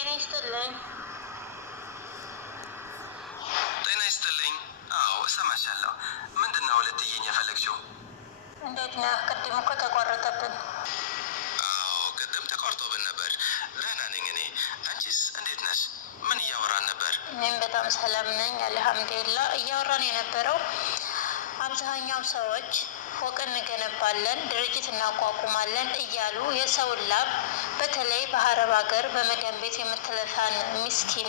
ጤና ይስጥልኝ። ጤና ይስጥልኝ። አዎ እሰማሻለሁ። ምንድን ነው ልትይኝ የፈለግሽው? እንዴት ነህ? ቅድም እኮ ተቋረጠብን። አዎ ቅድም ተቋርጦብን ነበር። ደህና ነኝ እኔ። አንቺስ እንዴት ነሽ? ምን እያወራን ነበር? እኔም በጣም ሰላም ነኝ አልሐምዱሊላህ። እያወራን የነበረው አብዛኛው ሰዎች ፎቅ እንገነባለን፣ ድርጅት እናቋቁማለን እያሉ የሰውን ላብ በተለይ በአረብ ሀገር በመዳን ቤት የምትለፋን ሚስኪን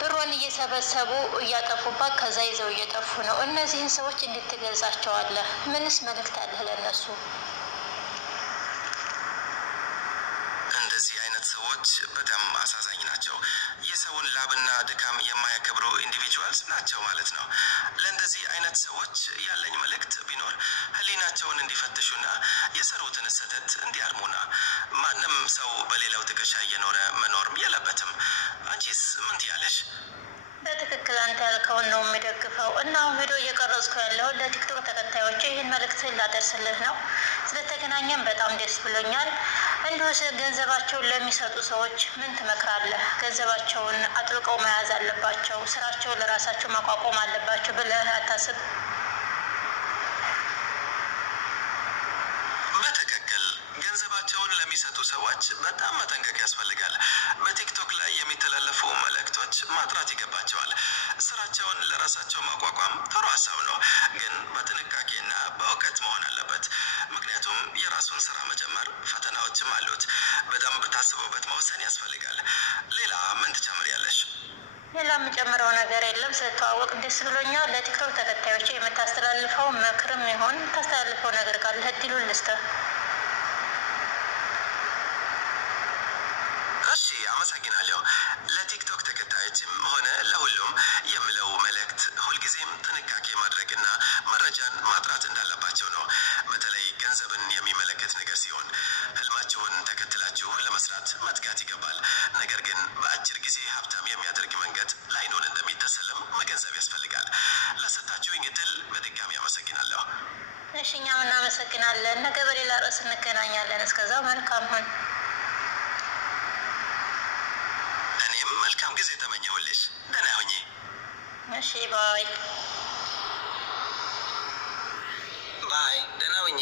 ብሯን እየሰበሰቡ እያጠፉባት ከዛ ይዘው እየጠፉ ነው። እነዚህን ሰዎች እንዴት ትገልጻቸዋለህ? ምንስ መልእክት አለህ ለእነሱ? እንደዚህ አይነት ሰዎች በጣም አሳዛኝ ናቸው። የሰውን ላብና ድካም የማያከብሩ ኢንዲቪጁዋልስ ናቸው ማለት ነው። ለእንደዚህ አይነት ሰዎች ያለኝ መልእክት ቢኖር ሕሊናቸውን እንዲፈትሹና የሰሩትን ስህተት እንዲያርሙና ማንም ሰው በሌላው ትከሻ እየኖረ መኖርም የለበትም። አንቺስ ምን ትያለሽ? በትክክል አንተ ያልከውን ነው የሚደግፈው። እና አሁን ቪዲዮ እየቀረጽኩ ያለውን ለቲክቶክ ተከታዮች ይህን መልእክት ላደርስልህ ነው። ስለተገናኘን በጣም ደስ ብሎኛል። እንዲሁ ገንዘባቸውን ለሚሰጡ ሰዎች ምን ትመክራለህ? ገንዘባቸውን አጥብቀው መያዝ አለባቸው፣ ስራቸውን ለራሳቸው ማቋቋም አለባቸው ብለህ አታስብ? በትክክል ገንዘባቸውን ለሚሰጡ ሰዎች በጣም መጠንቀቅ ያስፈልጋል። በቲክቶክ ላይ የሚተላለፉ መልእክቶች ማጥራት ይገባቸዋል። ስራቸውን ለራሳቸው ማቋቋም ጥሩ ሀሳብ ነው፣ ግን በጥንቃቄና በእውቀት መሆን አለበት። ምክንያቱም የራሱን ስራ መጀመር ፈተናዎችም አሉት። በደንብ ታስቦበት መወሰን ያስፈልጋል። ሌላ ምን ትጨምሪያለሽ? ሌላ የምጨምረው ነገር የለም። ስለተዋወቅ ደስ ብሎኛል። ለቲክቶክ ተከታዮች የምታስተላልፈው ምክርም ይሆን የምታስተላልፈው ነገር ካለ እድሉን ልስጥህ። እሺ አመሰግናለሁ። ለቲክቶክ ተከታዮችም ሆነ ለሁሉም የምለው መልእክት ሁልጊዜም ጥንቃቄ ማድረግና መረጃን ማጥራት እንዳለባቸው ነው። በተለይ ገንዘብን የሚመለከት ነገር ሲሆን ህልማችሁን ተከትላችሁ ለመስራት መትጋት ይገባል። ነገር ግን በአጭር ጊዜ ሀብታም የሚያደርግ መንገድ ላይኖር እንደሚታሰብም መገንዘብ ያስፈልጋል። ለሰጣችሁኝ እድል በድጋሚ አመሰግናለሁ። እሺ እኛም እናመሰግናለን። ነገ በሌላ ርዕስ እንገናኛለን። እስከዛው መልካም ሁን። እኔም መልካም ጊዜ ተመኘሁልሽ። ደህና ሁኚ። እሺ ባይ ባይ። ደህና ሁኚ።